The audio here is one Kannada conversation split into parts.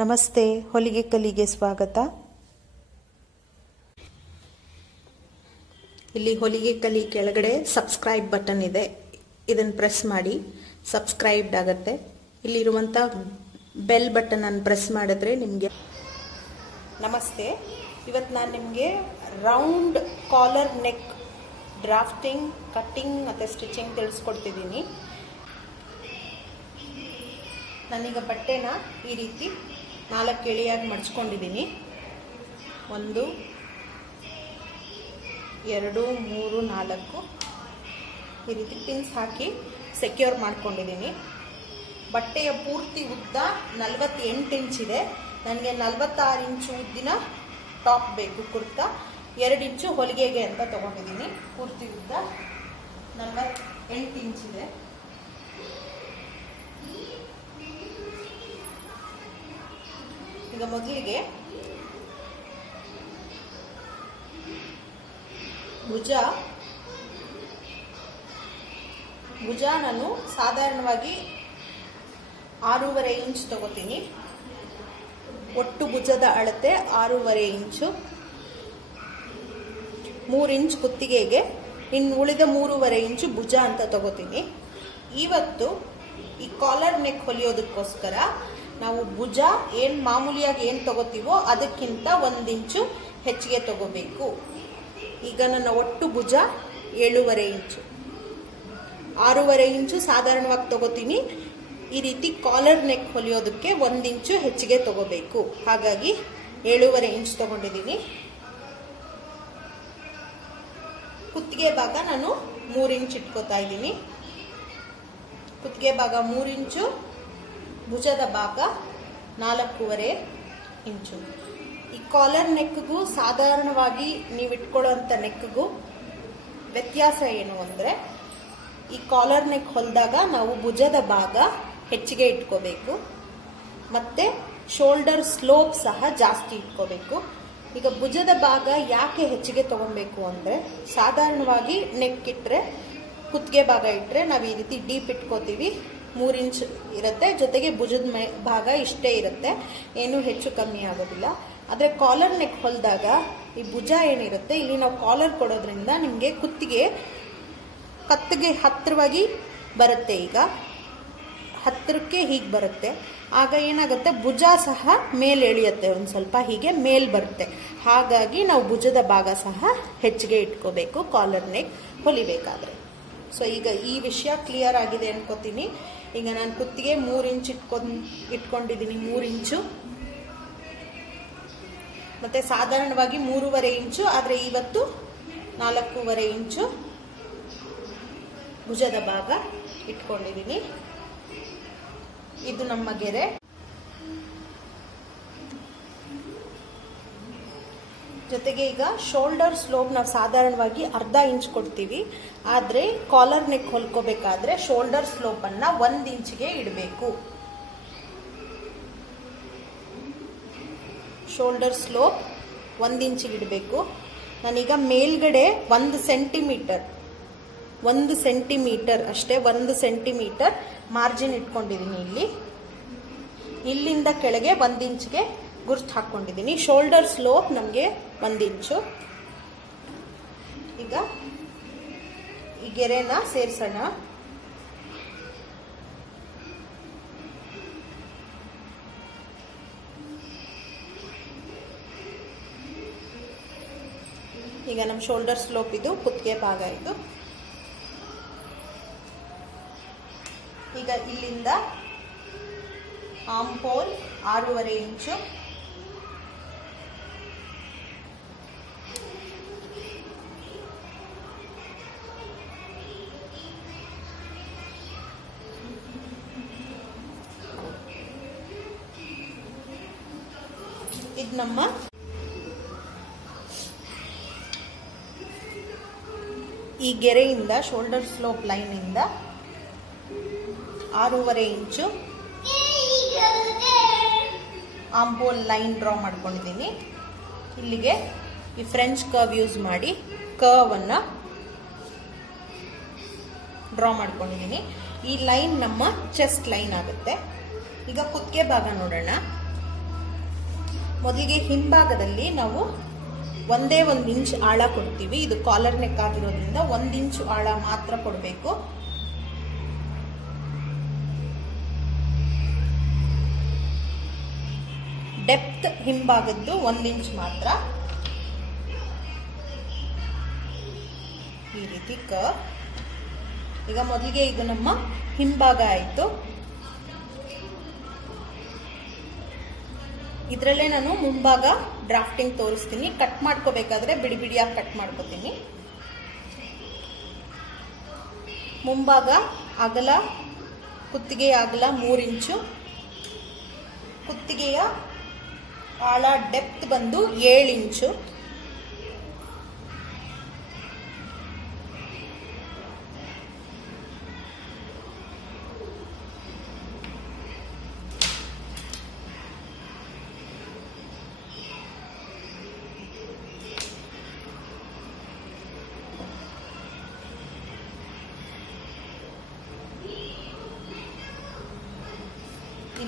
ನಮಸ್ತೆ, ಹೊಲಿಗೆ ಕಲಿಗೆ ಸ್ವಾಗತ. ಇಲ್ಲಿ ಹೊಲಿಗೆ ಕಲಿ ಕೆಳಗಡೆ ಸಬ್ಸ್ಕ್ರೈಬ್ ಬಟನ್ ಇದೆ. ಇದನ್ನು ಪ್ರೆಸ್ ಮಾಡಿ ಸಬ್ಸ್ಕ್ರೈಬ್ಡ್ ಆಗುತ್ತೆ. ಇಲ್ಲಿರುವಂಥ ಬೆಲ್ ಬಟನ್ ಅನ್ನು ಪ್ರೆಸ್ ಮಾಡಿದ್ರೆ ನಿಮಗೆ ನಮಸ್ತೆ ಇವತ್ತು ನಾನು ನಿಮಗೆ round collar neck drafting cutting ಮತ್ತು ಸ್ಟಿಚಿಂಗ್ ತಿಳಿಸ್ಕೊಡ್ತಿದ್ದೀನಿ. ನಾನೀಗ ಬಟ್ಟೆನ ಈ ರೀತಿ ನಾಲ್ಕು ಎಳೆಯಾಗಿ ಮಡ್ಚ್ಕೊಂಡಿದ್ದೀನಿ. ಒಂದು, ಎರಡು, ಮೂರು, ನಾಲ್ಕು. ಈ ರೀತಿ ಪಿನ್ಸ್ ಹಾಕಿ ಸೆಕ್ಯೂರ್ ಮಾಡ್ಕೊಂಡಿದ್ದೀನಿ. ಬಟ್ಟೆಯ ಪೂರ್ತಿ ಉದ್ದ ನಲವತ್ತೆಂಟು ಇಂಚ್ ಇದೆ. ನನಗೆ ನಲವತ್ತಾರು ಇಂಚು ಉದ್ದಿನ ಟಾಪ್ ಬೇಕು ಕುರ್ತಾ. ಎರಡು ಇಂಚು ಹೊಲಿಗೆಗೆ ಅಂತ ತಗೊಂಡಿದ್ದೀನಿ. ಪೂರ್ತಿ ಉದ್ದ ನಲವತ್ತೆಂಟು ಇಂಚ್ ಇದೆ. ಈಗ ಮೊದಲಿಗೆ ಭುಜ. ಭುಜ ನಾನು ಸಾಧಾರಣವಾಗಿ ಆರೂವರೆ ಇಂಚ್ ತಗೋತೀನಿ. ಒಟ್ಟು ಭುಜದ ಅಳತೆ ಆರೂವರೆ ಇಂಚು. ಮೂರು ಇಂಚ್ ಕುತ್ತಿಗೆಗೆ. ಇನ್ನು ಉಳಿದ ಮೂರುವರೆ ಇಂಚು ಭುಜ ಅಂತ ತಗೋತೀನಿ. ಇವತ್ತು ಈ ಕಾಲರ್ ನೆಕ್ ಹೊಲಿಯೋದಕ್ಕೋಸ್ಕರ ನಾವು ಭುಜ ಏನು ಮಾಮೂಲಿಯಾಗಿ ಏನು ತಗೋತೀವೋ ಅದಕ್ಕಿಂತ ಒಂದು ಇಂಚು ಹೆಚ್ಚಿಗೆ ತಗೋಬೇಕು. ಈಗ ನನ್ನ ಒಟ್ಟು ಭುಜ ಏಳುವರೆ ಇಂಚು. ಆರೂವರೆ ಇಂಚು ಸಾಧಾರಣವಾಗಿ ತಗೋತೀನಿ. ಈ ರೀತಿ ಕಾಲರ್ ನೆಕ್ ಹೊಲಿಯೋದಕ್ಕೆ ಒಂದು ಇಂಚು ಹೆಚ್ಚಿಗೆ ತಗೋಬೇಕು. ಹಾಗಾಗಿ ಏಳೂವರೆ ಇಂಚು ತಗೊಂಡಿದ್ದೀನಿ. ಕುತ್ತಿಗೆ ಭಾಗ ನಾನು ಮೂರು ಇಂಚು ಇಟ್ಕೋತಾ ಇದ್ದೀನಿ. ಕುತ್ತಿಗೆ ಭಾಗ ಮೂರು ಇಂಚು ಭುಜದ ಭಾಗ ನಾಲ್ಕೂವರೆ ಇಂಚು. ಈ ಕಾಲರ್ ನೆಕ್ಗೂ ಸಾಧಾರಣವಾಗಿ ನೀವು ಇಟ್ಕೊಳ್ಳೋಂಥ ನೆಕ್ಗೂ ವ್ಯತ್ಯಾಸ ಏನು ಅಂದರೆ, ಈ ಕಾಲರ್ ನೆಕ್ ಹೊಲಿದಾಗ ನಾವು ಭುಜದ ಭಾಗ ಹೆಚ್ಚಿಗೆ ಇಟ್ಕೋಬೇಕು. ಮತ್ತೆ ಶೋಲ್ಡರ್ ಸ್ಲೋಪ್ ಸಹ ಜಾಸ್ತಿ ಇಟ್ಕೋಬೇಕು. ಈಗ ಭುಜದ ಭಾಗ ಯಾಕೆ ಹೆಚ್ಚಿಗೆ ತಗೊಬೇಕು ಅಂದರೆ, ಸಾಧಾರಣವಾಗಿ ನೆಕ್ ಇಟ್ಟರೆ ಕುತ್ತಿಗೆ ಭಾಗ ಇಟ್ಟರೆ ನಾವು ಈ ರೀತಿ ಡೀಪ್ ಇಟ್ಕೋತೀವಿ. ಮೂರು ಇಂಚ್ ಇರುತ್ತೆ. ಜೊತೆಗೆ ಭುಜದ ಮೇ, ಭಾಗ ಇಷ್ಟೇ ಇರುತ್ತೆ. ಏನು ಹೆಚ್ಚು ಕಮ್ಮಿ ಆಗೋದಿಲ್ಲ. ಆದರೆ ಕಾಲರ್ ನೆಕ್ ಹೊಲಿದಾಗ ಈ ಭುಜ ಏನಿರುತ್ತೆ, ಇಲ್ಲಿ ನಾವು ಕಾಲರ್ ಕೊಡೋದ್ರಿಂದ ನಿಮಗೆ ಕುತ್ತಿಗೆ, ಕತ್ತಿಗೆ ಹತ್ತಿರವಾಗಿ ಬರುತ್ತೆ ಈಗ. ಹತ್ತಿರಕ್ಕೆ ಹೀಗೆ ಬರುತ್ತೆ. ಆಗ ಏನಾಗುತ್ತೆ, ಭುಜ ಸಹ ಮೇಲೆ ಎಳಿಯುತ್ತೆ. ಒಂದು ಸ್ವಲ್ಪ ಹೀಗೆ ಮೇಲ್ ಬರುತ್ತೆ. ಹಾಗಾಗಿ ನಾವು ಭುಜದ ಭಾಗ ಸಹ ಹೆಚ್ಚಿಗೆ ಇಟ್ಕೋಬೇಕು. Collar neck ಹೊಲಿಬೇಕಾದ್ರೆ. ಸೊ ಈಗ ಈ ವಿಷಯ ಕ್ಲಿಯರ್ ಆಗಿದೆ ಅನ್ಕೋತೀನಿ. ಈಗ ನಾನು ಕುತ್ತಿಗೆ ಮೂರು ಇಂಚ್ ಇಟ್ಕೊಂಡ್ ಇಟ್ಕೊಂಡಿದ್ದೀನಿ ಮೂರು ಇಂಚು. ಮತ್ತೆ ಸಾಧಾರಣವಾಗಿ ಮೂರುವರೆ ಇಂಚು, ಆದರೆ ಇವತ್ತು ನಾಲ್ಕೂವರೆ ಇಂಚು ಭುಜದ ಭಾಗ ಇಟ್ಕೊಂಡಿದ್ದೀನಿ ಇದು ನಮ್ಮ ಗೆರೆ. ಜೊತೆಗೆ ಈಗ ಶೋಲ್ಡರ್ ಸ್ಲೋಪ್ ನಾವು ಸಾಧಾರಣವಾಗಿ ಅರ್ಧ ಇಂಚ್ ಕೊಡ್ತೀವಿ. ಆದರೆ ಕಾಲರ್ ನೆಕ್ ಹೊಲ್ಕೋಬೇಕಾದ್ರೆ ಶೋಲ್ಡರ್ ಸ್ಲೋಪ್ ಒಂದು ಒಂದ್ ಇಂಚ್ಗೆ ಇಡಬೇಕು. ಶೋಲ್ಡರ್ ಸ್ಲೋಪ್ ಒಂದು ಇಂಚಿಗೆ ಇಡಬೇಕು. ನಾನೀಗ ಮೇಲ್ಗಡೆ ಒಂದು ಸೆಂಟಿಮೀಟರ್ ಒಂದು ಸೆಂಟಿಮೀಟರ್ ಅಷ್ಟೇ, ಒಂದು ಸೆಂಟಿಮೀಟರ್ ಮಾರ್ಜಿನ್ ಇಟ್ಕೊಂಡಿದ್ದೀನಿ ಇಲ್ಲಿ. ಇಲ್ಲಿಂದ ಕೆಳಗೆ ಒಂದು ಇಂಚ್ಗೆ ಗುರ್ತು ಹಾಕ್ಕೊಂಡಿದ್ದೀನಿ ಶೋಲ್ಡರ್ ಸ್ಲೋಪ್ ನಮಗೆ ಒಂದು ಇಂಚು ಈಗ ಈ ಗೆರೆನ ಸೇರಿಸೋಣ. ಈಗ ನಮ್ಮ ಶೋಲ್ಡರ್ ಸ್ಲೋಪ್ ಇದು ಕುತ್ತಿಗೆ ಭಾಗ ಇದು. ಈಗ ಇಲ್ಲಿಂದ ಆಂಪೋಲ್ ಆರೂವರೆ ಇಂಚು ಇದು ನಮ್ಮ ಈ ಗೆರೆಯಿಂದ ಶೋಲ್ಡರ್ ಸ್ಲೋಪ್ ಲೈನಿಂದ ಆರೂವರೆ ಇಂಚು ಆಂಬೋಲ್ ಲೈನ್ ಡ್ರಾ ಮಾಡ್ಕೊಂಡಿದ್ದೀನಿ. ಇಲ್ಲಿಗೆ ಈ ಫ್ರೆಂಚ್ ಕರ್ವ್ ಯೂಸ್ ಮಾಡಿ ಕರ್ವ್ ಅನ್ನ ಡ್ರಾ ಮಾಡ್ಕೊಂಡಿದ್ದೀನಿ. ಈ ಲೈನ್ ನಮ್ಮ ಚೆಸ್ಟ್ ಲೈನ್ ಆಗುತ್ತೆ. ಈಗ ಕುತ್ತಿಗೆ ಭಾಗ ನೋಡೋಣ. ಮೊದಲಿಗೆ ಹಿಂಭಾಗದಲ್ಲಿ ನಾವು ಒಂದೇ ಒಂದು ಇಂಚ್ ಆಳ ಕೊಡ್ತೀವಿ. ಇದು ಕಾಲರ್ ನೆಕ್ ಆಗಿರೋದ್ರಿಂದ ಒಂದು ಇಂಚ್ ಆಳ ಮಾತ್ರ ಕೊಡಬೇಕು. ಡೆಪ್ತ್ ಹಿಂಭಾಗದ್ದು ಒಂದು ಇಂಚ್ ಮಾತ್ರ. ಈ ರೀತಿ ಕ. ಈಗ ಮೊದಲಿಗೆ ಇದು ನಮ್ಮ ಹಿಂಭಾಗ ಆಯಿತು. ಇದರಲ್ಲೇ ನಾನು ಮುಂಭಾಗ ಡ್ರಾಫ್ಟಿಂಗ್ ತೋರಿಸ್ತೀನಿ. ಕಟ್ ಮಾಡ್ಕೋಬೇಕಾದ್ರೆ ಬಿಡಿ ಬಿಡಿಯಾಗಿ ಕಟ್ ಮಾಡ್ಕೋತೀನಿ. ಮುಂಭಾಗ ಅಗಲ ಕುತ್ತಿಗೆ ಅಗಲ ಮೂರು ಇಂಚು. ಕುತ್ತಿಗೆಯ ಆಳ ಡೆಪ್ತ್ ಬಂದು ಏಳು ಇಂಚು.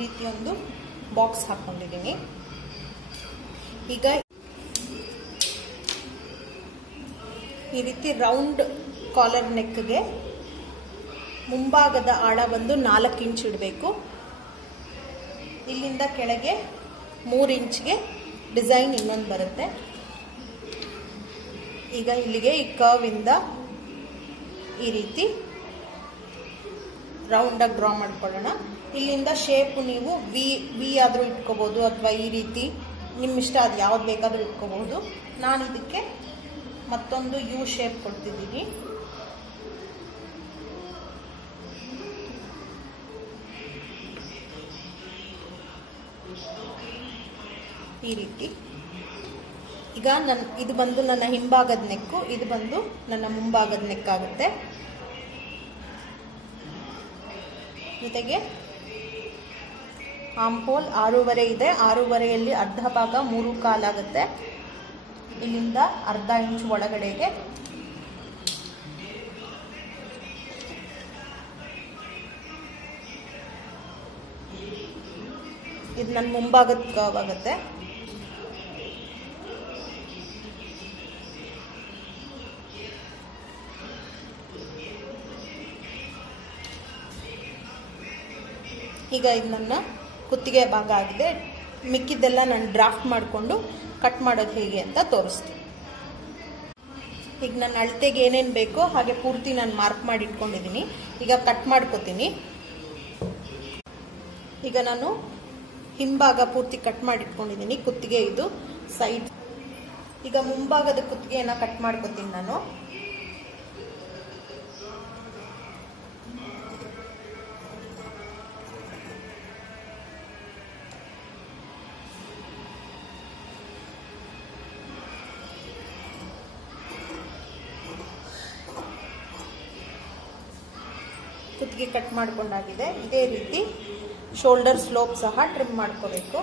ರೀತಿ ಒಂದು ಬಾಕ್ಸ್ ಹಾಕೊಂಡಿದ್ದೀನಿ. ಈಗ ಈ ರೀತಿ ರೌಂಡ್ ಕಾಲರ್ ನೆಕ್ಗೆ ಮುಂಭಾಗದ ಆಳ ಬಂದು ನಾಲ್ಕು ಇಂಚ್ ಇಡಬೇಕು. ಇಲ್ಲಿಂದ ಕೆಳಗೆ ಮೂರು ಇಂಚ್ಗೆ ಡಿಸೈನ್ ಇನ್ನೊಂದು ಬರುತ್ತೆ. ಈಗ ಇಲ್ಲಿಗೆ ಈ ಕರ್ವಿಂದ ಈ ರೀತಿ ರೌಂಡಾಗಿ ಡ್ರಾ ಮಾಡ್ಕೊಳ್ಳೋಣ. ಇಲ್ಲಿಂದ ಶೇಪ್ ನೀವು ವಿ ವಿ ಆದರೂ ಇಟ್ಕೋಬೋದು ಅಥವಾ ಈ ರೀತಿ. ನಿಮ್ಮ ಇಷ್ಟ ಅದು ಯಾವ್ದು ಬೇಕಾದರೂ ಇಟ್ಕೋಬಹುದು. ನಾನು ಇದಕ್ಕೆ ಮತ್ತೊಂದು ಯು ಶೇಪ್ ಕೊಡ್ತಿದ್ದೀನಿ. ಈ ರೀತಿ. ಈಗ ನನ್ನ ಇದು ಬಂದು ನನ್ನ ಹಿಂಭಾಗದ ನೆಕ್ಕು, ಇದು ಬಂದು ನನ್ನ ಮುಂಭಾಗದ ನೆಕ್ ಆಗುತ್ತೆ ಜೊತೆಗೆ ಆಂಪೋಲ್ ಆರೂವರೆ ಇದೆ. ಆರೂವರೆಯಲ್ಲಿ ಅರ್ಧ ಭಾಗ ಮೂರು ಕಾಲಾಗುತ್ತೆ. ಇಲ್ಲಿಂದ ಅರ್ಧ ಇಂಚು ಒಳಗಡೆಗೆ. ಇದು ನನ್ನ ಮುಂಭಾಗದ ಕರ್ವ್ ಆಗುತ್ತೆ ಈಗ ಇದು ನನ್ನ ಕುತ್ತಿಗೆ ಭಾಗ ಆಗಿದೆ. ಮಿಕ್ಕಿದ್ದೆಲ್ಲ ನಾನು ಡ್ರಾಫ್ಟ್ ಮಾಡಿಕೊಂಡು ಕಟ್ ಮಾಡೋದು ಹೇಗೆ ಅಂತ ತೋರಿಸ್ತೀನಿ. ಈಗ ನನ್ನ ಅಳತೆಗೆ ಏನೇನು ಬೇಕೋ ಹಾಗೆ ಪೂರ್ತಿ ನಾನು ಮಾರ್ಕ್ ಮಾಡಿ ಇಟ್ಕೊಂಡಿದ್ದೀನಿ ಈಗ ಕಟ್ ಮಾಡ್ಕೋತೀನಿ. ಈಗ ನಾನು ಹಿಂಭಾಗ ಪೂರ್ತಿ ಕಟ್ ಮಾಡಿ ಇಟ್ಕೊಂಡಿದ್ದೀನಿ ಕುತ್ತಿಗೆ ಇದು, ಸೈಡ್. ಈಗ ಮುಂಭಾಗದ ಕುತ್ತಿಗೆಯನ್ನು ಕಟ್ ಮಾಡ್ಕೋತೀನಿ ನಾನು. ಕುತ್ತಿಗೆ ಕಟ್ ಮಾಡ್ಕೊಂಡಾಗಿದೆ. ಇದೇ ರೀತಿ ಶೋಲ್ಡರ್ ಸ್ಲೋಪ್ ಸಹ ಟ್ರಿಮ್ ಮಾಡ್ಕೋಬೇಕು.